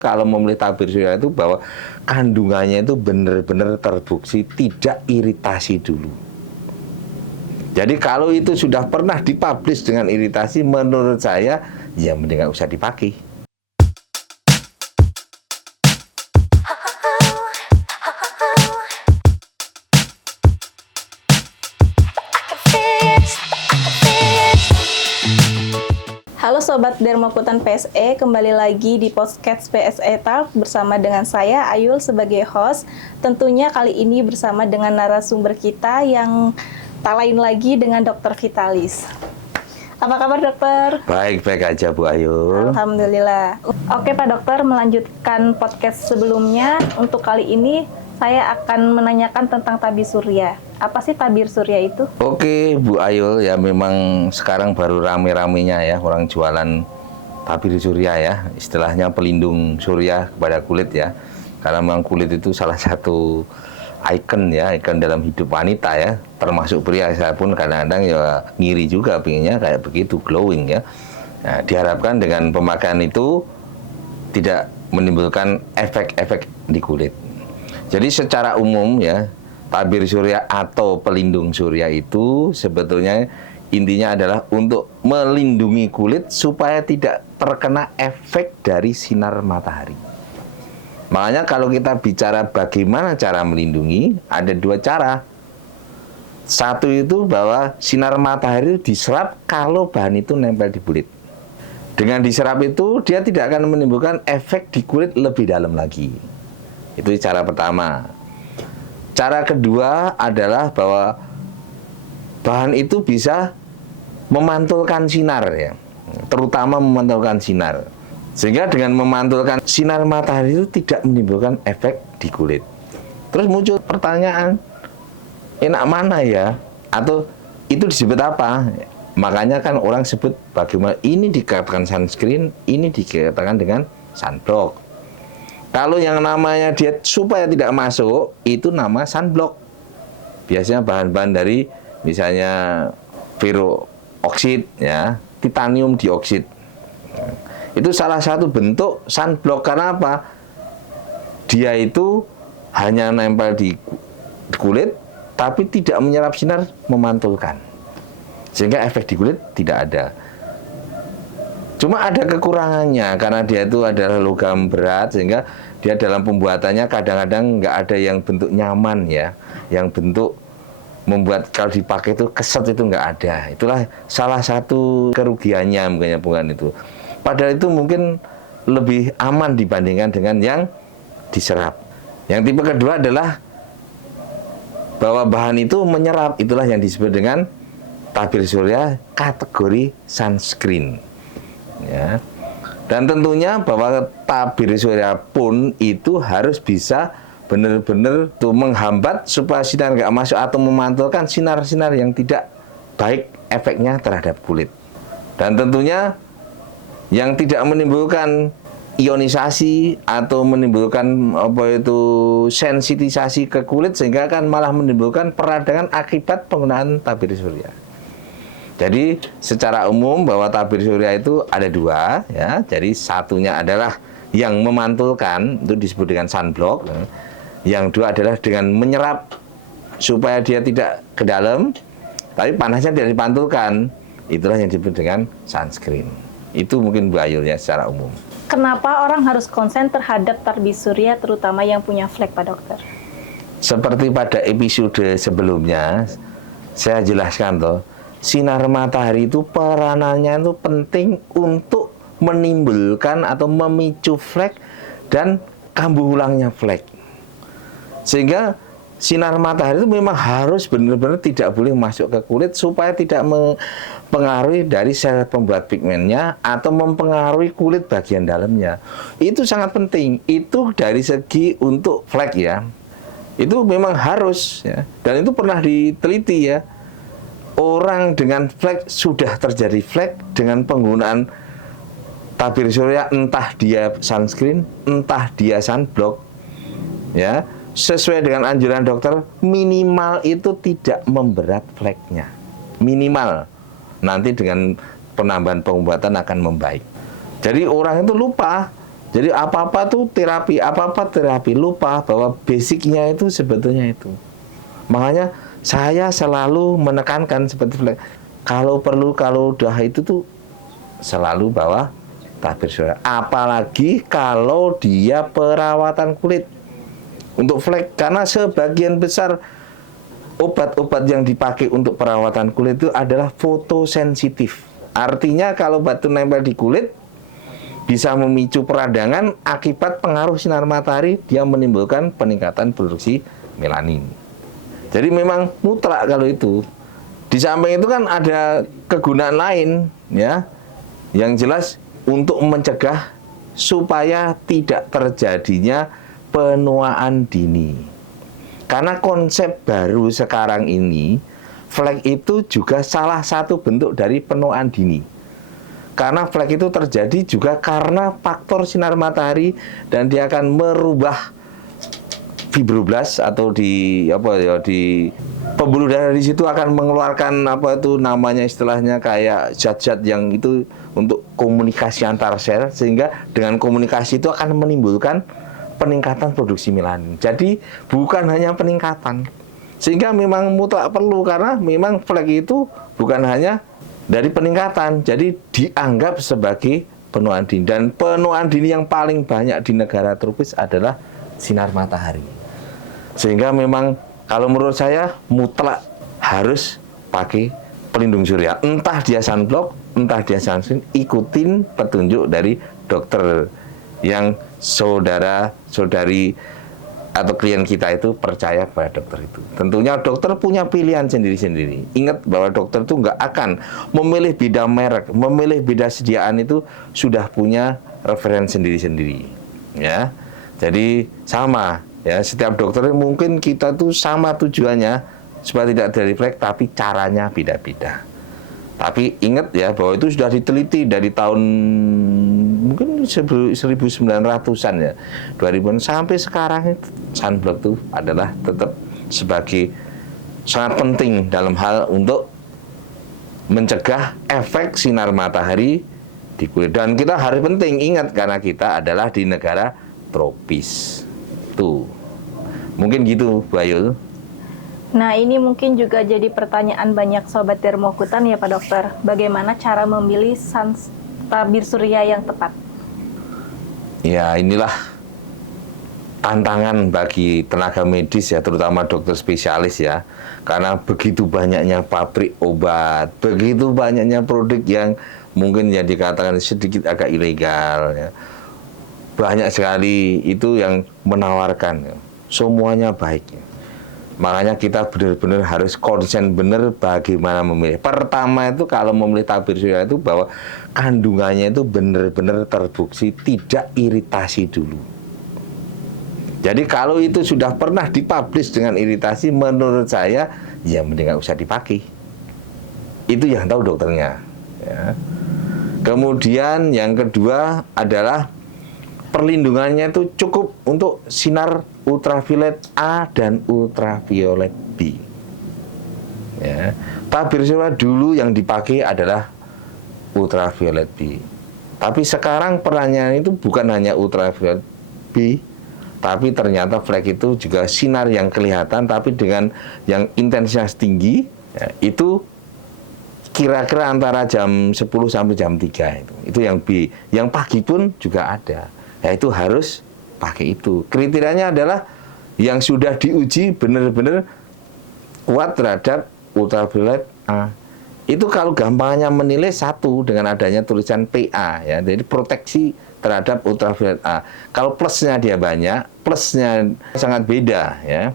Kalau memilih tabir surya itu bahwa kandungannya itu benar-benar terbukti tidak iritasi dulu. Jadi kalau itu sudah pernah dipublish dengan iritasi, menurut saya ya mending nggak usah dipakai. Halo Sobat Dermaputan PSE, kembali lagi di podcast PSE Talk bersama dengan saya Ayul sebagai host. Tentunya kali ini bersama dengan narasumber kita yang tak lain lagi dengan Dr. Vitalis. Apa kabar dokter? Baik-baik aja Bu Ayul. Alhamdulillah. Oke Pak Dokter, melanjutkan podcast sebelumnya. Untuk kali ini saya akan menanyakan tentang tabir surya. Apa sih tabir surya itu? Oke Bu Ayul, ya memang sekarang baru rame-ramenya ya orang jualan tabir surya ya. Istilahnya pelindung surya kepada kulit ya. Karena memang kulit itu salah satu ikon ya, ikon dalam hidup wanita ya. Termasuk pria, saya pun kadang-kadang ya ngiri juga pengennya kayak begitu, glowing ya. Nah, diharapkan dengan pemakaian itu tidak menimbulkan efek-efek di kulit. Jadi secara umum ya, tabir surya atau pelindung surya itu sebetulnya intinya adalah untuk melindungi kulit supaya tidak terkena efek dari sinar matahari. Makanya kalau kita bicara bagaimana cara melindungi, ada dua cara. Satu itu bahwa sinar matahari diserap kalau bahan itu nempel di kulit. Dengan diserap itu dia tidak akan menimbulkan efek di kulit lebih dalam lagi. Itu cara pertama. Cara kedua adalah bahwa bahan itu bisa memantulkan sinar ya, terutama memantulkan sinar. Sehingga dengan memantulkan sinar matahari itu tidak menimbulkan efek di kulit. Terus muncul pertanyaan, enak mana ya? Atau itu disebut apa? Makanya kan orang sebut bagaimana ini dikatakan sunscreen, ini dikatakan dengan sunblock. Kalau yang namanya dia supaya tidak masuk, itu nama sunblock. Biasanya bahan-bahan dari misalnya ferrooksid, ya, titanium dioksid. Itu salah satu bentuk sunblock. Karena apa? Dia itu hanya nempel di kulit, tapi tidak menyerap sinar, memantulkan. Sehingga efek di kulit tidak ada. Cuma ada kekurangannya karena dia itu adalah logam berat, sehingga dia dalam pembuatannya kadang-kadang nggak ada yang bentuk nyaman ya, yang bentuk membuat kalau dipakai itu keset itu nggak ada. Itulah salah satu kerugiannya mungkin bukan itu. Padahal itu mungkin lebih aman dibandingkan dengan yang diserap. Yang tipe kedua adalah bahwa bahan itu menyerap, itulah yang disebut dengan tabir surya kategori sunscreen. Ya. Dan tentunya bahwa tabir surya pun itu harus bisa benar-benar tuh menghambat supaya sinar nggak masuk atau memantulkan sinar-sinar yang tidak baik efeknya terhadap kulit. Dan tentunya yang tidak menimbulkan ionisasi atau menimbulkan apa itu sensitisasi ke kulit sehingga akan malah menimbulkan peradangan akibat penggunaan tabir surya. Jadi secara umum bahwa tabir surya itu ada dua ya. Jadi satunya adalah yang memantulkan, itu disebut dengan sunblock. Yang dua adalah dengan menyerap supaya dia tidak ke dalam, tapi panasnya tidak dipantulkan. Itulah yang disebut dengan sunscreen. Itu mungkin Bu Ayul ya secara umum. Kenapa orang harus konsen terhadap tabir surya terutama yang punya flek Pak Dokter? Seperti pada episode sebelumnya saya jelaskan toh, sinar matahari itu peranannya itu penting untuk menimbulkan atau memicu flek dan kambuh ulangnya flek. Sehingga sinar matahari itu memang harus benar-benar tidak boleh masuk ke kulit supaya tidak mempengaruhi dari sel pembuat pigmennya atau mempengaruhi kulit bagian dalamnya. Itu sangat penting. Itu dari segi untuk flek ya. Itu memang harus ya. Dan itu pernah diteliti ya. Orang dengan flek sudah terjadi flek dengan penggunaan tabir surya, entah dia sunscreen, entah dia sunblock, ya sesuai dengan anjuran dokter minimal itu tidak memberat fleknya, minimal. Nanti dengan penambahan pengobatan akan membaik. Jadi orang itu lupa Jadi apa-apa tuh terapi, apa-apa terapi, lupa bahwa basicnya itu sebetulnya itu. Makanya saya selalu menekankan seperti kalau perlu, kalau udah itu tuh selalu bawa tabir surya. Apalagi kalau dia perawatan kulit untuk flek, karena sebagian besar obat-obat yang dipakai untuk perawatan kulit itu adalah fotosensitif. Artinya kalau batu nempel di kulit bisa memicu peradangan akibat pengaruh sinar matahari, dia menimbulkan peningkatan produksi melanin. Jadi memang mutlak kalau itu. Di samping itu kan ada kegunaan lain ya. Yang jelas untuk mencegah supaya tidak terjadinya penuaan dini. Karena konsep baru sekarang ini, flek itu juga salah satu bentuk dari penuaan dini. Karena flek itu terjadi juga karena faktor sinar matahari dan dia akan merubah fibroblast atau di pembuluh darah di situ akan mengeluarkan namanya istilahnya kayak zat-zat yang itu untuk komunikasi antar sel, sehingga dengan komunikasi itu akan menimbulkan peningkatan produksi melanin. Jadi bukan hanya peningkatan, sehingga memang mutlak perlu, karena memang flek itu bukan hanya dari peningkatan, jadi dianggap sebagai penuaan dini. Dan penuaan dini yang paling banyak di negara tropis adalah sinar matahari. Sehingga memang kalau menurut saya mutlak harus pakai pelindung surya. Entah dia sunblock, entah dia sunscreen, ikutin petunjuk dari dokter yang saudara-saudari atau klien kita itu percaya pada dokter itu. Tentunya dokter punya pilihan sendiri-sendiri. Ingat bahwa dokter itu nggak akan memilih beda merek, memilih beda sediaan, itu sudah punya referensi sendiri-sendiri. Ya, jadi sama. Ya, setiap dokter mungkin kita tuh sama tujuannya supaya tidak terjadi flek, tapi caranya beda-beda. Tapi ingat ya bahwa itu sudah diteliti dari tahun mungkin 1900-an ya, 2000-an sampai sekarang itu sunblock itu adalah tetap sebagai sangat penting dalam hal untuk mencegah efek sinar matahari di kulit. Dan kita harus penting ingat karena kita adalah di negara tropis. Tuh. Mungkin gitu, Bu Ayul. Nah, ini mungkin juga jadi pertanyaan banyak sobat dermokutan ya Pak Dokter. Bagaimana cara memilih tabir surya yang tepat? Ya, inilah tantangan bagi tenaga medis ya, terutama dokter spesialis ya. Karena begitu banyaknya pabrik obat, begitu banyaknya produk yang mungkin ya dikatakan sedikit agak ilegal ya. Banyak sekali itu yang menawarkan ya. Semuanya baik ya. Makanya kita benar-benar harus konsen benar bagaimana memilih. Pertama itu kalau memilih tabir surya itu bahwa kandungannya itu benar-benar terbukti tidak iritasi dulu. Jadi kalau itu sudah pernah dipublish dengan iritasi, menurut saya ya mending nggak usah dipakai. Itu yang tahu dokternya. Ya. Kemudian yang kedua adalah perlindungannya itu cukup untuk sinar ultraviolet A dan ultraviolet B. Ya. Tabir surya dulu yang dipakai adalah ultraviolet B. Tapi sekarang perannya itu bukan hanya ultraviolet B, tapi ternyata flek itu juga sinar yang kelihatan, tapi dengan yang intensitas tinggi, ya, itu kira-kira antara jam 10 sampai jam 3 itu. Itu yang B. Yang pagi pun juga ada. Ya itu harus pakai itu. Kriterianya adalah yang sudah diuji benar-benar kuat terhadap ultraviolet A. Itu kalau gampangnya menilai satu dengan adanya tulisan PA ya. Jadi proteksi terhadap ultraviolet A. Kalau plusnya dia banyak, plusnya sangat beda ya.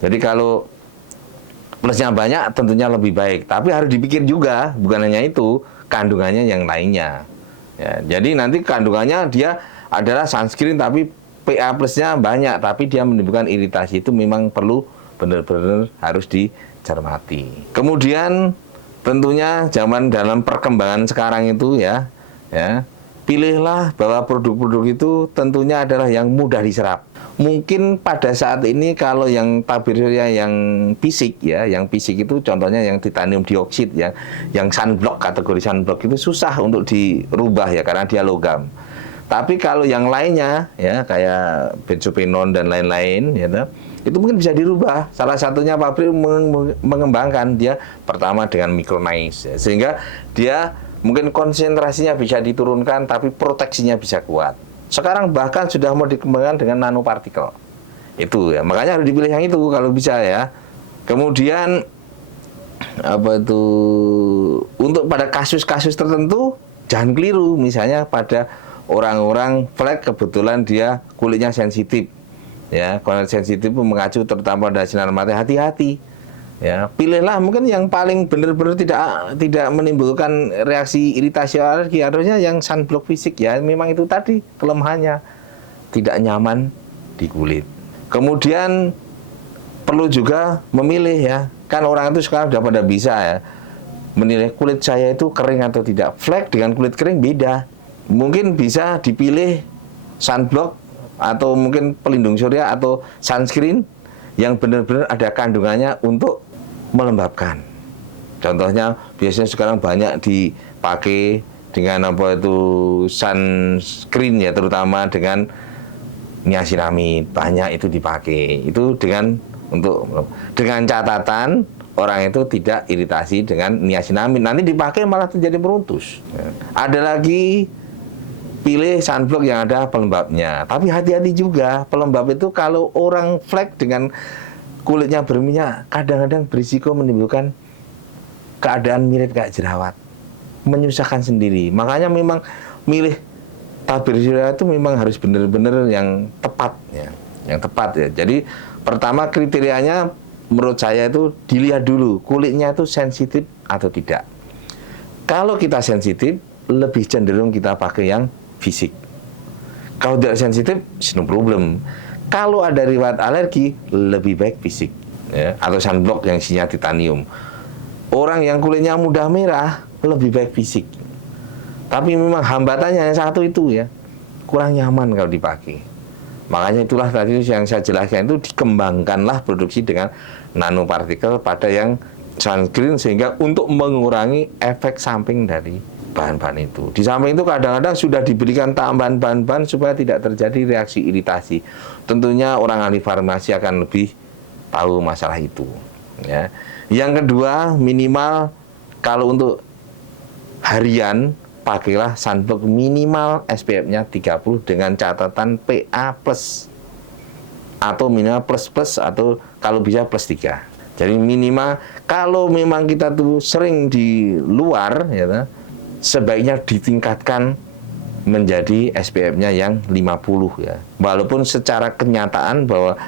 Jadi kalau plusnya banyak tentunya lebih baik, tapi harus dipikir juga bukan hanya itu, kandungannya yang lainnya. Ya, jadi nanti kandungannya dia adalah sunscreen tapi PA plusnya banyak, tapi dia menimbulkan iritasi, itu memang perlu benar-benar harus dicermati. Kemudian tentunya zaman dalam perkembangan sekarang itu ya, pilihlah bahwa produk-produk itu tentunya adalah yang mudah diserap. Mungkin pada saat ini kalau yang tabir surya yang fisik ya, yang fisik itu contohnya yang titanium dioksid yang sunblock, kategori sunblock itu susah untuk dirubah ya karena dia logam. Tapi kalau yang lainnya ya kayak benzopenon dan lain-lain ya itu mungkin bisa dirubah. Salah satunya pabrik mengembangkan dia pertama dengan micronize ya, sehingga dia mungkin konsentrasinya bisa diturunkan tapi proteksinya bisa kuat. Sekarang bahkan sudah mau dikembangkan dengan nanopartikel. Itu ya, makanya harus dipilih yang itu kalau bisa ya. Kemudian apa itu untuk pada kasus-kasus tertentu jangan keliru, misalnya pada orang-orang flek kebetulan dia kulitnya sensitif ya, kulit sensitif mengacu terutama pada sinar matahari, hati-hati ya, pilihlah mungkin yang paling benar-benar tidak menimbulkan reaksi iritasi alergi, harusnya yang sunblock fisik ya, memang itu tadi kelemahannya tidak nyaman di kulit. Kemudian perlu juga memilih ya, kan orang itu sekarang sudah pada bisa ya menilai kulit saya itu kering atau tidak. Flek dengan kulit kering beda. Mungkin bisa dipilih sunblock atau mungkin pelindung surya atau sunscreen yang benar-benar ada kandungannya untuk melembabkan. Contohnya biasanya sekarang banyak dipakai dengan apa itu sunscreen ya, terutama dengan niacinamide, banyak itu dipakai. Itu dengan catatan orang itu tidak iritasi dengan niacinamide, nanti dipakai malah terjadi meruntus. Ada lagi pilih sunblock yang ada pelembabnya, tapi hati-hati juga pelembab itu kalau orang flek dengan kulitnya berminyak kadang-kadang berisiko menimbulkan keadaan mirip kayak jerawat, menyusahkan sendiri. Makanya memang milih tabir surya itu memang harus benar-benar yang tepat ya, yang tepat ya. Jadi pertama kriterianya menurut saya itu dilihat dulu kulitnya itu sensitif atau tidak. Kalau kita sensitif, lebih cenderung kita pakai yang fisik. Kalau tidak sensitif, no problem. Kalau ada riwayat alergi, lebih baik fisik ya, atau sunblock yang isinya titanium. Orang yang kulitnya mudah merah, lebih baik fisik. Tapi memang hambatannya yang satu itu ya, kurang nyaman kalau dipakai. Makanya itulah tadi yang saya jelaskan, itu dikembangkanlah produksi dengan nanopartikel pada yang sunscreen sehingga untuk mengurangi efek samping dari bahan-bahan itu. Di samping itu kadang-kadang sudah diberikan tambahan bahan-bahan supaya tidak terjadi reaksi iritasi. Tentunya orang ahli farmasi akan lebih tahu masalah itu. Ya. Yang kedua, minimal kalau untuk harian pakailah sunblock minimal SPF-nya 30 dengan catatan PA plus atau minimal plus atau kalau bisa plus 3. Jadi minimal kalau memang kita tuh sering di luar ya, sebaiknya ditingkatkan menjadi SPF-nya yang 50 ya. Walaupun secara kenyataan bahwa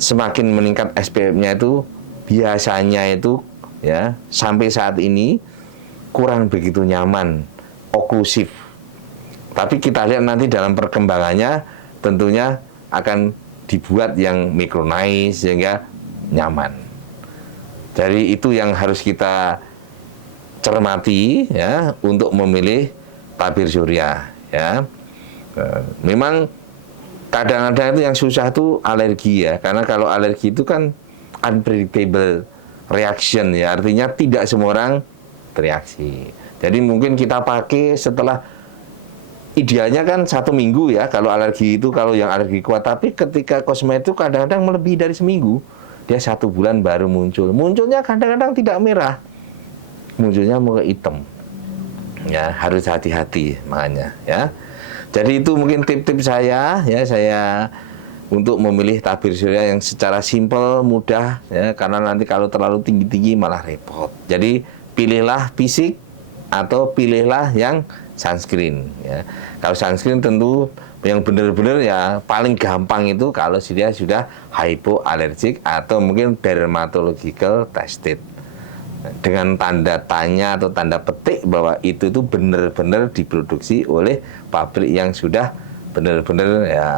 semakin meningkat SPF-nya itu biasanya itu ya sampai saat ini kurang begitu nyaman, oklusif. Tapi kita lihat nanti dalam perkembangannya tentunya akan dibuat yang micronize sehingga nyaman. Jadi itu yang harus kita cermati ya untuk memilih tabir surya ya. Memang kadang-kadang itu yang susah itu alergi ya, karena kalau alergi itu kan unpredictable reaction ya, artinya tidak semua orang bereaksi. Jadi mungkin kita pakai setelah, idealnya kan 1 minggu ya kalau alergi itu, kalau yang alergi kuat. Tapi ketika kosmetik itu kadang-kadang melebihi dari seminggu, dia 1 bulan baru muncul. Munculnya kadang-kadang tidak merah, munculnya muka hitam. Ya harus hati-hati makanya ya. Jadi itu mungkin tip-tip saya ya, saya untuk memilih tabir surya yang secara simpel, mudah ya, karena nanti kalau terlalu tinggi-tinggi malah repot. Jadi pilihlah fisik atau pilihlah yang sunscreen ya. Kalau sunscreen tentu yang benar-benar ya paling gampang itu kalau dia sudah hypoallergic atau mungkin dermatological tested dengan tanda tanya atau tanda petik bahwa itu benar-benar diproduksi oleh pabrik yang sudah benar-benar ya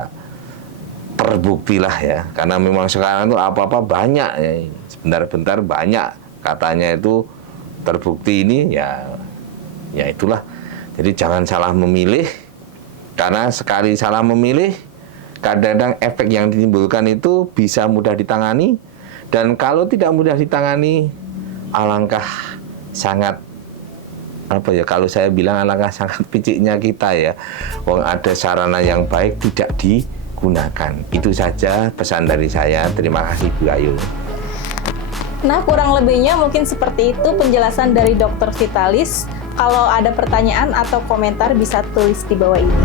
terbukti lah ya. Karena memang sekarang itu apa-apa banyak ya, sebentar-bentar banyak katanya itu terbukti ini ya, ya itulah. Jadi jangan salah memilih, karena sekali salah memilih kadang-kadang efek yang ditimbulkan itu bisa mudah ditangani, dan kalau tidak mudah ditangani alangkah sangat apa ya, kalau saya bilang alangkah sangat piciknya kita ya, wong ada sarana yang baik tidak digunakan. Itu saja pesan dari saya. Terima kasih Bu Ayu. Nah, kurang lebihnya mungkin seperti itu penjelasan dari Dr. Vitalis. Kalau ada pertanyaan atau komentar bisa tulis di bawah ini.